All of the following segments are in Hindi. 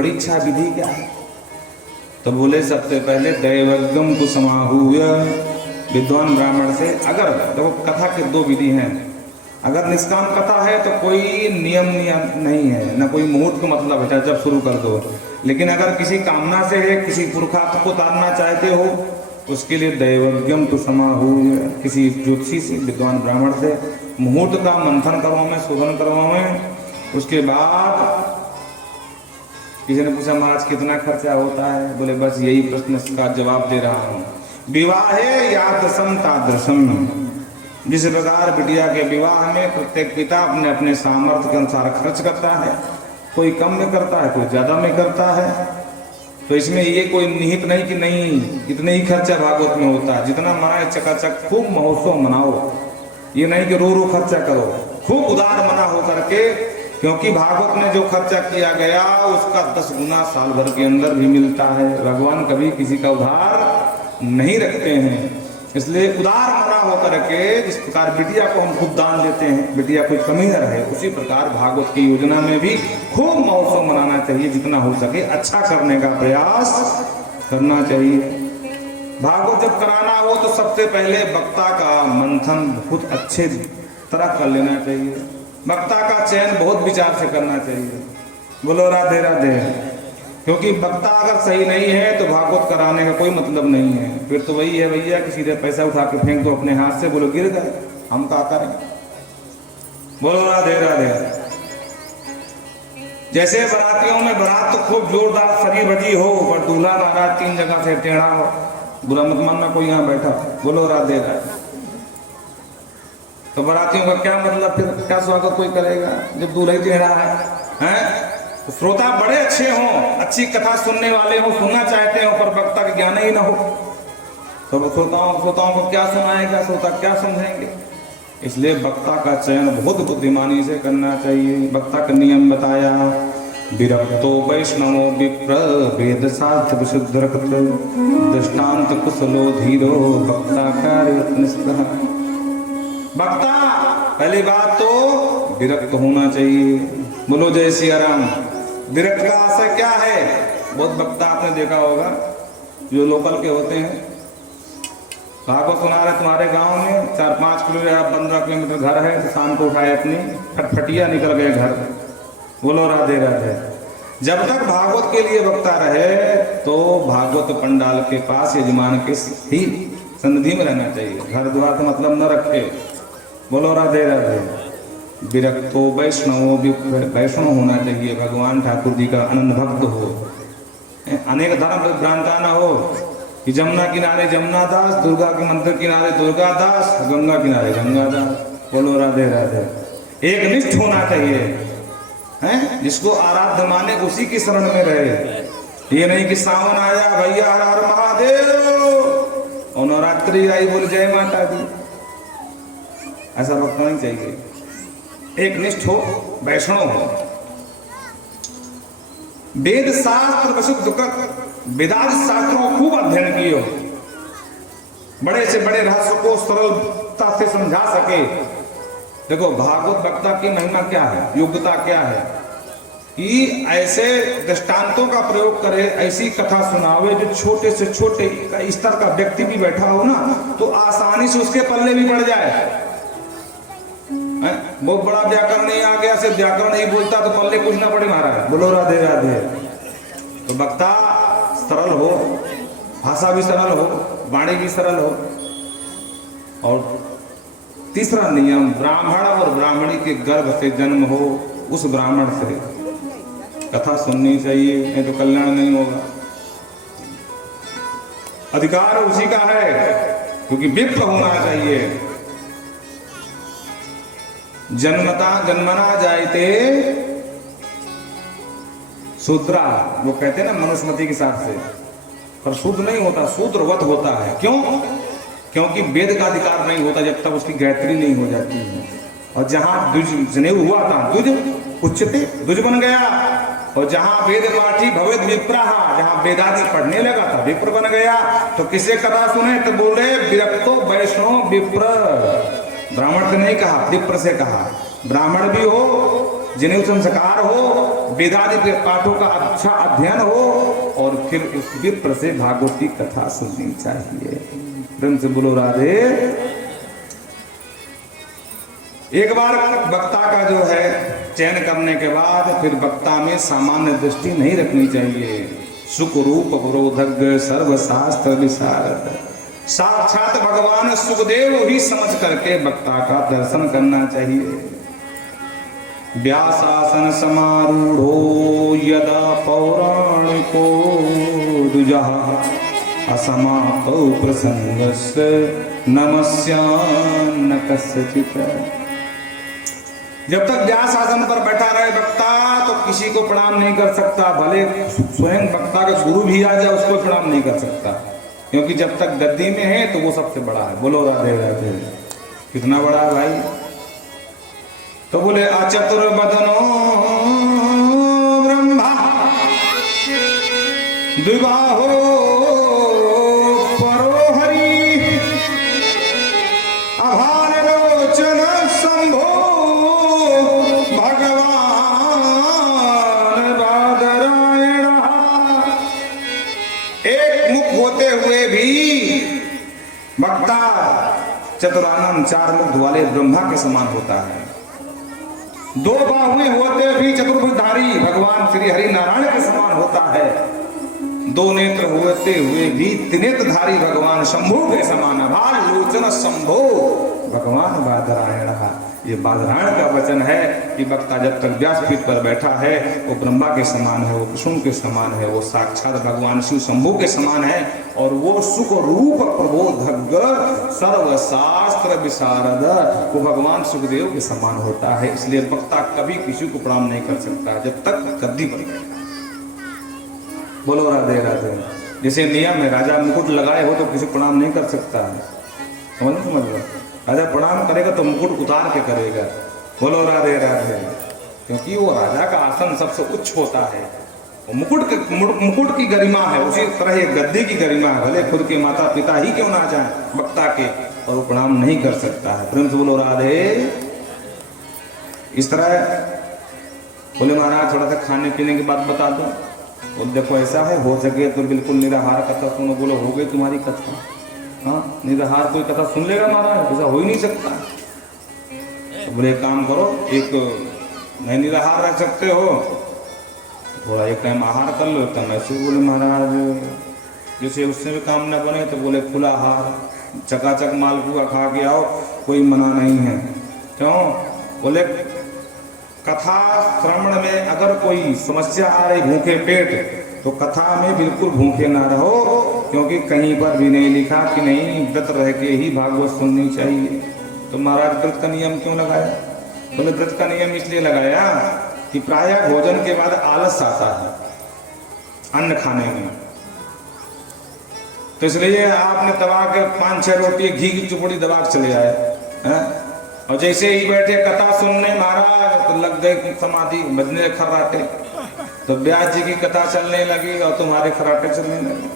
परीक्षा विधि क्या है? तो बोले सबसे पहले दैवज्ञम तु समाहूय, विद्वान ब्राह्मण से, अगर देखो कथा के दो विधि हैं, अगर निष्काम कथा है तो कोई नियम नहीं है, ना कोई मुहूर्त का मतलब है जब शुरू कर दो। लेकिन अगर किसी कामना से है, किसी पुरुषार्थ को तारना चाहते हो, उसके लिए दैवज्ञम तु समाहूय, किसी ज्योतिषी से, विद्वान ब्राह्मण से मुहूर्त का मंथन करवाओ, शोधन करवाओ। उसके बाद किसी ने पूछा महाराज कितना खर्चा होता है? बोले बस यही प्रश्न का जवाब दे रहा हूँ। विवाहे यादृशम तादृशम, जिस प्रकार बिटिया के विवाह में प्रत्येक पिता अपने अपने सामर्थ्य के अनुसार खर्च करता है, कोई कम में करता है, कोई ज्यादा में करता है। तो इसमें ये कोई निहित नहीं कि नहीं इतने ही खर्चा भागवत में होता है, जितना मनाए चकाचक खूब महोत्सव मनाओ। ये नहीं कि रो खर्चा करो, खूब उदार मना हो करके, क्योंकि भागवत में जो खर्चा किया गया उसका 10 गुना साल भर के अंदर भी मिलता है। भगवान कभी किसी का उधार नहीं रखते हैं, इसलिए उदार मना होकर के, जिस प्रकार बिटिया को हम खूब दान देते हैं, बिटिया कोई कमी न रहे, उसी प्रकार भागवत की योजना में भी खूब महोत्सव मनाना चाहिए, जितना हो सके अच्छा करने का प्रयास करना चाहिए। भागवत जब कराना हो तो सबसे पहले वक्ता का मंथन बहुत अच्छे तरह कर लेना चाहिए, वक्ता का चयन बहुत विचार से करना चाहिए। बोलो राधे राधे। क्योंकि वक्ता अगर सही नहीं है तो भागवत कराने का कोई मतलब नहीं है। फिर तो वही है भैया कि सीधे पैसा उठा के फेंक दो अपने हाथ से, बोलो गिर गए, हम क्या करें। बोलो राधे राधे। जैसे बरातियों में बारात तो खूब जोरदार सरी बजी हो, पर दूल्हा महाराज 3 जगह से टेढ़ा हो, बुरा मत मानना कोई यहाँ बैठा। बोलो राधे राधे। तो बरातियों का क्या मतलब, फिर क्या स्वागत कोई करेगा जब दूल्हा ही टेढ़ा है? तो श्रोता बड़े अच्छे हों, अच्छी कथा सुनने वाले हों, सुनना चाहते हो, पर वक्ता का ज्ञान ही ना हो, तो श्रोताओं को क्या सुनाएगा, श्रोता क्या समझेंगे। इसलिए वक्ता का चयन बहुत बुद्धिमानी से करना चाहिए। वक्ता का नियम बताया, विरक्तो वैष्णवो विप्र वेद साथ विशुद्ध रक्त दृष्टांत कुशलो धीरो वक्ता कार्य। वक्ता पहली बात तो विरक्त होना चाहिए। बोलो जय सिया राम। विरक्त का आशय क्या है? बहुत वक्ता आपने देखा होगा जो लोकल के होते हैं, भागवत सुना रहे तुम्हारे गांव में 4-5 किलोमीटर या 15 किलोमीटर घर है, तो शाम को उठाए अपनी फटफटिया निकल गए घर। बोलो राधे राधे। जब तक भागवत के लिए वक्ता रहे तो भागवत पंडाल के पास यजमान के ही सन्निधि में रहना चाहिए, घर द्वार का मतलब न रखे। बोलो राधे राधे। विरक्तो वैष्णवो, वैष्णव होना चाहिए, भगवान ठाकुर जी का अनंत भक्त हो, अनेक धर्म भ्रांता न हो कि जमुना किनारे जमुना दास, दुर्गा के मंदिर किनारे दुर्गा दास, गंगा किनारे गंगा दास। बोलो राधे राधे। एक निष्ठ होना चाहिए, हैं, जिसको आराध्य माने उसी की शरण में रहे। ये नहीं कि सावन आया भैया हर हर महादेव और नवरात्रि आई बोल जय माता दी, ऐसा वक्त नहीं चाहिए। एक निष्ठ हो, वैष्णव हो, वेद शास्त्र विशुद्ध कर, वेदांत शास्त्रों को खूब अध्ययन किए हो, बड़े से बड़े रहस्य को सरलता से समझा सके। देखो भागवत वक्ता की महिमा क्या है, योग्यता क्या है कि ऐसे दृष्टांतों का प्रयोग करे, ऐसी कथा सुनावे जो छोटे से छोटे स्तर का व्यक्ति भी बैठा हो ना तो आसानी से उसके पल्ले भी पड़ जाए। बहुत बड़ा व्याकरण नहीं आ गया, सिर्फ व्याकरण नहीं बोलता तो पल्ले कुछ ना पड़े महाराज। बोलो राधे राधे। तो वक्ता सरल हो, भाषा भी सरल हो, वाणी भी सरल हो। और तीसरा नियम, ब्राह्मण और ब्राह्मणी के गर्भ से जन्म हो, उस ब्राह्मण से कथा सुननी चाहिए, नहीं तो कल्याण नहीं होगा। अधिकार उसी का है, क्योंकि विप्र होना चाहिए। जन्मना जायते शूद्रा, वो कहते हैं ना मनुस्मृति के हिसाब से, पर शूद्र नहीं होता, शूद्रवत होता है। क्यों? क्योंकि वेद का अधिकार नहीं होता जब तक उसकी गायत्री नहीं हो जाती है। और जहां द्विज जनेऊ हुआ था, द्विज उच्चते द्विज बन गया, और जहां वेद पाठी भवेद विप्राहा, जहां वेदादि पढ़ने लगा था विप्र बन गया। तो किसे कथा सुने तो बोले विरक्तो वैष्णव विप्र। ब्राह्मण से नहीं कहा, विप्र से कहा। ब्राह्मण भी हो जिन्हें संस्कार हो, वेदादि पाठों का अच्छा अध्ययन हो, और फिर उस विप्र से भागवत की कथा सुननी चाहिए। प्रेम से बोलो राधे। एक बार वक्ता का जो है चयन करने के बाद फिर वक्ता में सामान्य दृष्टि नहीं रखनी चाहिए। सुख रूप अवरोधज्ञ सर्वशास्त्र विशारद, साक्षात भगवान सुखदेव ही समझ करके वक्ता का दर्शन करना चाहिए। व्यासासन समारूढ़ो यदा पौराणिको दुजः असमाप्तो प्रसंगस्य नमस्यान्न कस्यचित्। जब तक व्यास आसन पर बैठा रहे वक्ता तो किसी को प्रणाम नहीं कर सकता, भले स्वयं वक्ता का गुरु भी आ जाए उसको प्रणाम नहीं कर सकता, क्योंकि जब तक गद्दी में है तो वो सबसे बड़ा है। बोलो राधे राधे। कितना बड़ा है भाई? तो बोले अचतुर्वदनो ब्रह्मा द्विबाहो परो हरि अभान लोचन शंभो भगवान बादरायण। एक मुख होते हुए भी वक्ता चतुरानन चार मुख वाले ब्रह्मा के समान होता है। दो बाहुएं होते भी चतुर्भुजधारी भगवान श्री हरि नारायण के समान होता है। दो नेत्र होते हुए भी त्रिनेत्रधारी भगवान शंभु के समान। अभाल लोचन शंभो भगवान बादरायण। ये बादरायण का वचन है कि वक्ता जब तक व्यासपीठ पर बैठा है वो ब्रह्मा के समान है, वो कृष्ण के समान है, वो साक्षात भगवान शिव शंभु के समान है, और वो सुख रूप प्रबोधज्ञ सर्वशास्त्र विशारद वो भगवान सुखदेव के समान होता है। इसलिए वक्ता कभी किसी को प्रणाम नहीं कर सकता जब तक गद्दी पर बैठा। बोलो राधे राधे। जैसे नियम में राजा मुकुट लगाए हो तो किसी प्रणाम नहीं कर सकता है, समझ लो। राजा प्रणाम करेगा तो मुकुट उतार के करेगा। बोलो राधे राधे। क्योंकि वो राजा का आसन सबसे उच्च होता है, वो मुकुट की गरिमा है, उसी तरह ये गद्दी की गरिमा है। भले खुद के माता पिता ही क्यों ना जाए वक्ता के, और वो प्रणाम नहीं कर सकता है। प्रेम से बोलो राधे। इस तरह बोले महाराज थोड़ा सा खाने पीने की बात बता दो। और देखो ऐसा है, हो सके तो बिल्कुल निराहार कथा सुनो। बोलो हो गई तुम्हारी कथा। हाँ, निराहार कोई कथा सुन लेगा महाराज? ऐसा हो ही नहीं सकता। तो बोले काम करो, एक नहीं निराहार रह सकते हो, थोड़ा एक टाइम आहार कर लो। तब ऐसे बोले महाराज जैसे उससे भी काम न बने तो बोले खुला आहार, चकाचक मालपुआ खा के आओ, कोई मना नहीं है। क्यों? बोले कथा श्रवण में अगर कोई समस्या आ रही भूखे पेट तो कथा में बिल्कुल भूखे ना रहो, क्योंकि कहीं पर भी नहीं लिखा कि नहीं व्रत रह के ही भागवत सुननी चाहिए। तो महाराज व्रत का नियम क्यों लगाया? बोले व्रत का नियम इसलिए लगाया कि प्रायः भोजन के बाद आलस आता है अन्न खाने में, तो इसलिए आपने दबा के 5-6 रोटी घी की चुपड़ी दबा के चले आए हैं? और जैसे ही बैठे कथा सुनने महाराज तो लग गए समाधि, बजने खर्राटे। तो व्यास जी की कथा चलने लगी और तुम्हारे खर्राटे चलने लगे,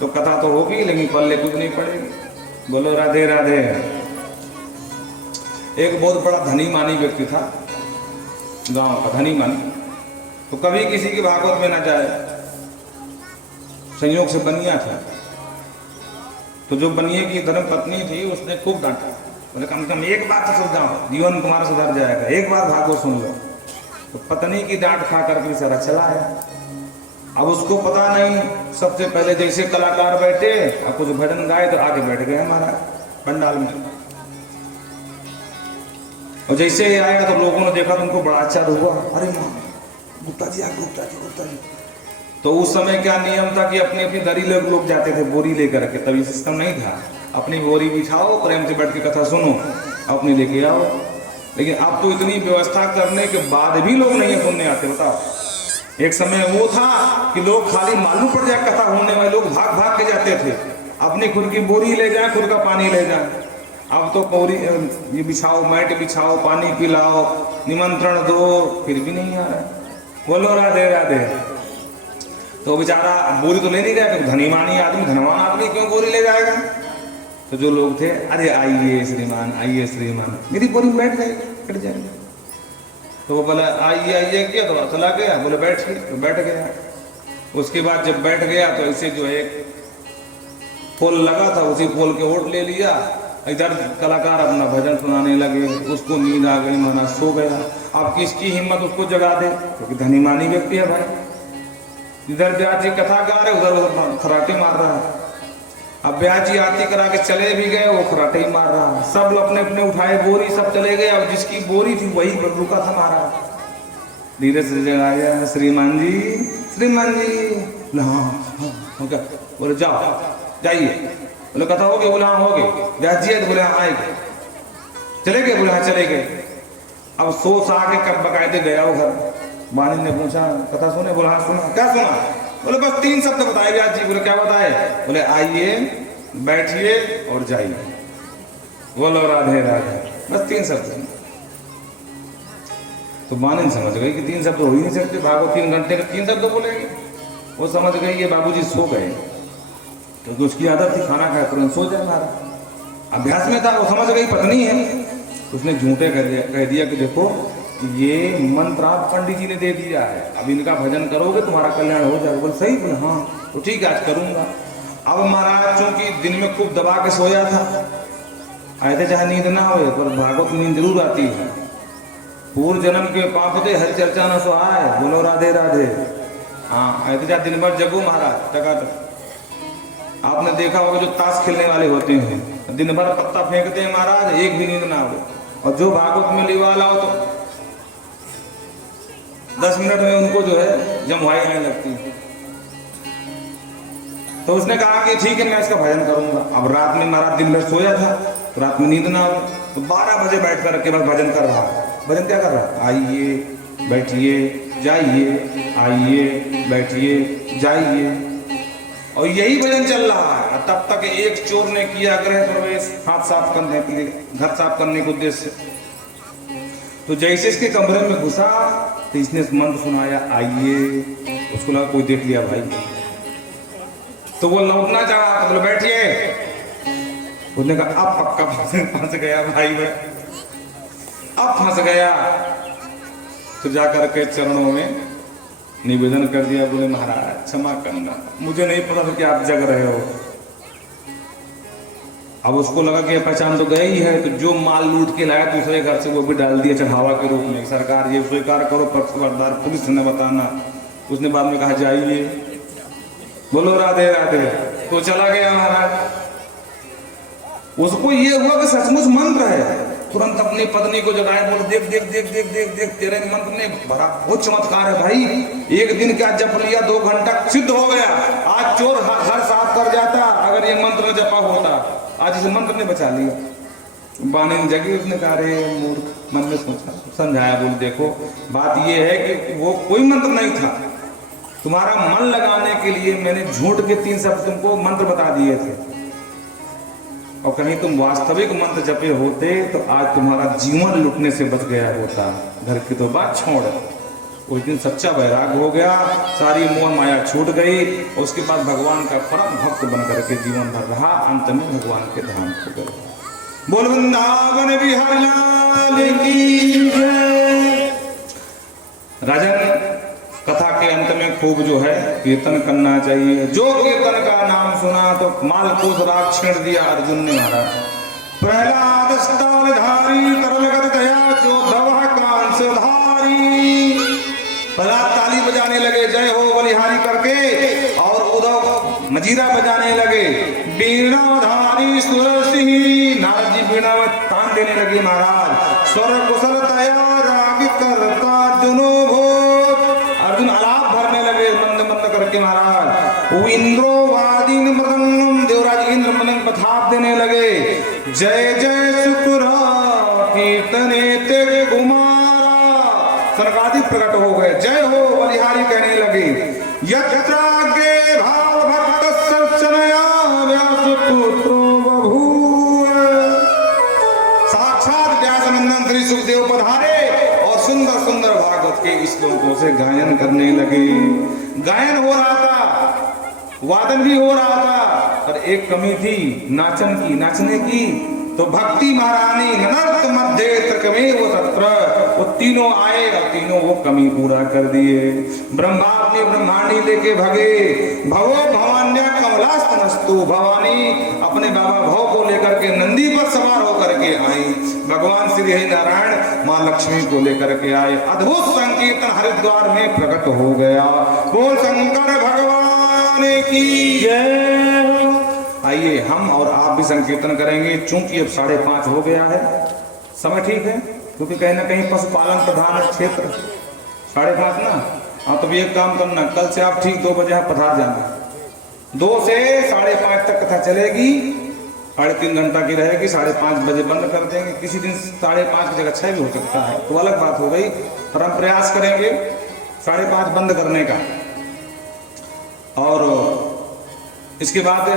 तो कथा तो होगी लेकिन पल्ले कुछ नहीं पड़ेगी। बोलो राधे राधे। एक बहुत बड़ा धनी मानी व्यक्ति था, गांव का धनी मानी, तो कभी किसी की भागवत में न जाए। संयोग से बनिया था, तो जो बनिए की धर्म पत्नी थी उसने खूब डांटा। बोले कम से कम एक बार तो सुन जाओ, जीवन तुम्हारा सुधर जाएगा, एक बार भागवत सुन लो। तो पत्नी की डांट खा करके बेचारा चला आया। अब उसको पता नहीं, सबसे पहले जैसे कलाकार बैठे और कुछ भजन गाए तो आगे बैठ गए महाराज पंडाल में। और जैसे ही आया तो लोगों ने देखा तो उनको बड़ा अच्छा हुआ, अरे माँ गुप्ता जी आ, गुप्ता जी गुप्ता जी। तो उस समय क्या नियम था कि अपनी अपनी दरी लोग जाते थे बोरी लेकर के, तभी सिस्टम नहीं था। अपनी बोरी बिछाओ, प्रेम से बैठ के कथा सुनो, अपनी लेके आओ। लेकिन अब तो इतनी व्यवस्था करने के बाद भी लोग नहीं सुनने आते। बताओ, एक समय वो था कि लोग खाली मालूम पड़ जाए कथा होने वाले लोग भाग भाग के जाते थे, अपनी खुद की बोरी ले जाए, खुद का पानी ले जाए। अब तो बोरी ये बिछाओ, मैट बिछाओ, पानी पिलाओ, निमंत्रण दो, फिर भी नहीं आ रहा है। बोलो राधे राधे। तो बेचारा बोरी तो ले नहीं गया, धनीमानी आदमी, धनवान आदमी क्यों बोरी ले जाएगा? तो जो लोग थे, अरे आइए श्रीमान, आइए श्रीमान, मेरी बोरी में बैठ जाएगी, कट जाएगी। तो वो बोला आइए आइए किया तो चला गया, बोले बैठिए तो बैठ गया। उसके बाद जब बैठ गया तो ऐसे जो है पोल लगा था, उसी पोल के ओट ले लिया, इधर कलाकार अपना भजन सुनाने लगे, उसको नींद आ गई, माना सो गया। अब किसकी हिम्मत उसको जगा दे, क्योंकि धनी मानी व्यक्ति है भाई। इधर ब्याज जी कथा गा रहे, उधर खराटे मार रहा है। अब ब्याज जी आरती करा के चले भी गए, वो खराटे ही मार रहा है। सब अपने अपने उठाए बोरी, सब चले गए। अब जिसकी बोरी थी वही रुका था महाराज। धीरे से जगाया, श्रीमान जी श्रीमान जी। हाँ क्या बोले, जाओ जाइए। बोले कथा हो गई, बोले हाँ हो गई। ब्याज जी तो बोले हाँ आएंगे। चले गए, बोले हाँ चले गए। अब सोच आके कब बकायदे गया वो घर। बानी ने पूछा कथा सुने, बोला हाँ सुना। क्या सुना? बोले बस 3 शब्द बताए ब्याज जी। बोले क्या बताए? बोले आइए, बैठिए और जाइए। बोलो राधे राधे, बस 3 शब्द। तो बानी समझ गई कि 3 शब्द हो ही नहीं सकते, भागो 3 घंटे का 3 शब्द बोलेंगे। वो समझ गई ये बाबूजी सो गए, क्योंकि उसकी आदत थी खाना खाए तुरंत सो जाए। हमारा अभ्यास में था, वो समझ गई पत्नी है। उसने झूठे कह दिया कि देखो ये मंत्र आप पंडित जी ने दे दिया है, अब इनका भजन करोगे तुम्हारा कल्याण हो जाएगा। बोले सही? बोले हाँ तो ठीक है आज करूंगा। अब महाराज चूंकि दिन में खूब दबा के सोया था, आए थे चाहे नींद ना हो, पर भागवत नींद जरूर आती है। पूर्व जन्म के पाप थे हरि चर्चा न सुहाए, बोलो राधे राधे। हाँ आए थे चाहे दिन भर जगो महाराज टकाटक। आपने देखा होगा जो ताश खेलने वाले होते हैं, दिन भर पत्ता फेंकते हैं महाराज, एक भी नींद ना हो। और जो भागवत में लिवाला हो तो 10 मिनट में उनको जो है जमवाई आने लगती है। तो उसने कहा कि ठीक है मैं इसका भजन करूंगा। अब रात में महाराज दिन भर सोया था, तो रात में नींद ना हो, तो 12 बजे बैठ कर के बस भजन कर रहा। भजन क्या कर रहा? आइए बैठिए जाइए, आइए बैठिए जाइए, और यही भजन चल रहा है। तब तक एक चोर ने किया गृह प्रवेश, हाथ साफ करने के लिए, घर साफ करने के उद्देश्य से। तो जैसे इसके कमरे में घुसा तो इसने मंत्र सुनाया आइए। उसको लगा कोई देख लिया भाई, तो वो लौटना चाहा, तो बोले बैठिए। उसने कहा अब पक्का फंस गया भाई मैं, अब फंस गया। तो जाकर के चरणों में निवेदन कर दिया, बोले महाराज क्षमा करना, मुझे नहीं पता था कि आप जग रहे हो। अब उसको लगा कि पहचान तो गई है, तो जो माल लूट के लाया दूसरे घर से वो भी डाल दिया चढ़ावा के रूप में। सरकार ये स्वीकार करो, पर खबरदार पुलिस ने बताना। उसने बाद में कहा जाइए, बोलो राधे राधे। तो चला गया महाराज। उसको ये हुआ कि सचमुच मंत्र है। तुरंत अपनी पत्नी को जगाए, बोले देख देख देख देख देख देख तेरे मंत्र ने बड़ा बहुत चमत्कार है भाई। एक दिन क्या जप लिया, 2 घंटा सिद्ध हो गया। आज चोर घर साफ कर जाता अगर ये मंत्र जपा होता, आज इस मंत्र ने बचा लिया। बाने ने जगी, उसने कहा रे मूर्ख, मन में सोचा, समझाया, बोल देखो बात ये है कि वो कोई मंत्र नहीं था, तुम्हारा मन लगाने के लिए मैंने झूठ के 3 शब्द तुमको मंत्र बता दिए थे। और कहीं तुम वास्तविक मंत्र जपे होते तो आज तुम्हारा जीवन लुटने से बच गया होता। घर की तो बात छोड़, उस दिन सच्चा वैराग हो गया, सारी मोह माया छूट गई। उसके बाद भगवान का परम भक्त बन करके जीवन भर रहा, अंत में भगवान के धाम को गए। बोल वृंदावन बिहारी लाल की जय। राजन कथा के अंत में खूब जो है कीर्तन करना चाहिए। जो कीर्तन का नाम सुना तो मालकोस राग छेड़ दिया अर्जुन ने महाराज। प्रहलाद स्थानधारी तरलगत दया जो धवह कांसधारी। प्रहलाद ताली बजाने लगे जय हो बलिहारी करके, और उद्धव मजीरा बजाने लगे। वीणाधारी सुर सिंह, नारद जी वीणा में तान देने लगे महाराज। स्वर कुशल तया राग करता अर्जुनो अर्जुन आलाप भरने लगे मंद मंद करके महाराज। इंद्रो वादीन मृदंगम, देवराज इंद्र मृदंग पथाप देने लगे। जय जय शुक्र कीर्तने तेरे कुमारा, सनकादि प्रकट हो गए। जय हो बलिहारी कहने लगे। यत्राग्रे भाव भक्त सत्सनया व्यास पुत्रो बभूव। साक्षात व्यासनंदन श्री सुखदेव पधारे और सुंदर सुंदर भागवत के श्लोकों से गायन करने लगे। गायन हो रहा था, वादन भी हो रहा था, पर एक कमी थी नाचन की, नाचने की। तो भक्ति महारानी ननर्त मध्य त्रिकमेव तत्र, वो तीनों आए और तीनों वो कमी पूरा कर दिए। ब्रह्मा अपनी ब्रह्मांडी लेके भगे, भवो भवान्या कमलास्तनस्तु, भवानी अपने बाबा भव को लेकर के नंदी पर सवार होकर के आई। भगवान श्री हरि नारायण माँ लक्ष्मी को लेकर के आए। अद्भुत संकीर्तन हरिद्वार में प्रकट हो गया। बोल शंकर भगवान की जय। आइए हम और आप भी संकीर्तन करेंगे। चूंकि अब 5:30 हो गया है, समय ठीक है, क्योंकि कहीं ना कहीं पशुपालन प्रधान क्षेत्र 5:30 ना। हाँ, तो भी एक काम करना, कल से आप ठीक 2 बजे यहाँ पधार जाना। 2 से 5:30 तक कथा चलेगी, 3.5 घंटा की रहेगी। 5:30 बजे बंद कर देंगे। किसी दिन 5:30 की जगह 6 भी हो सकता है, तो अलग बात हो गई, पर हम प्रयास करेंगे 5:30 बंद करने का। और इसके बाद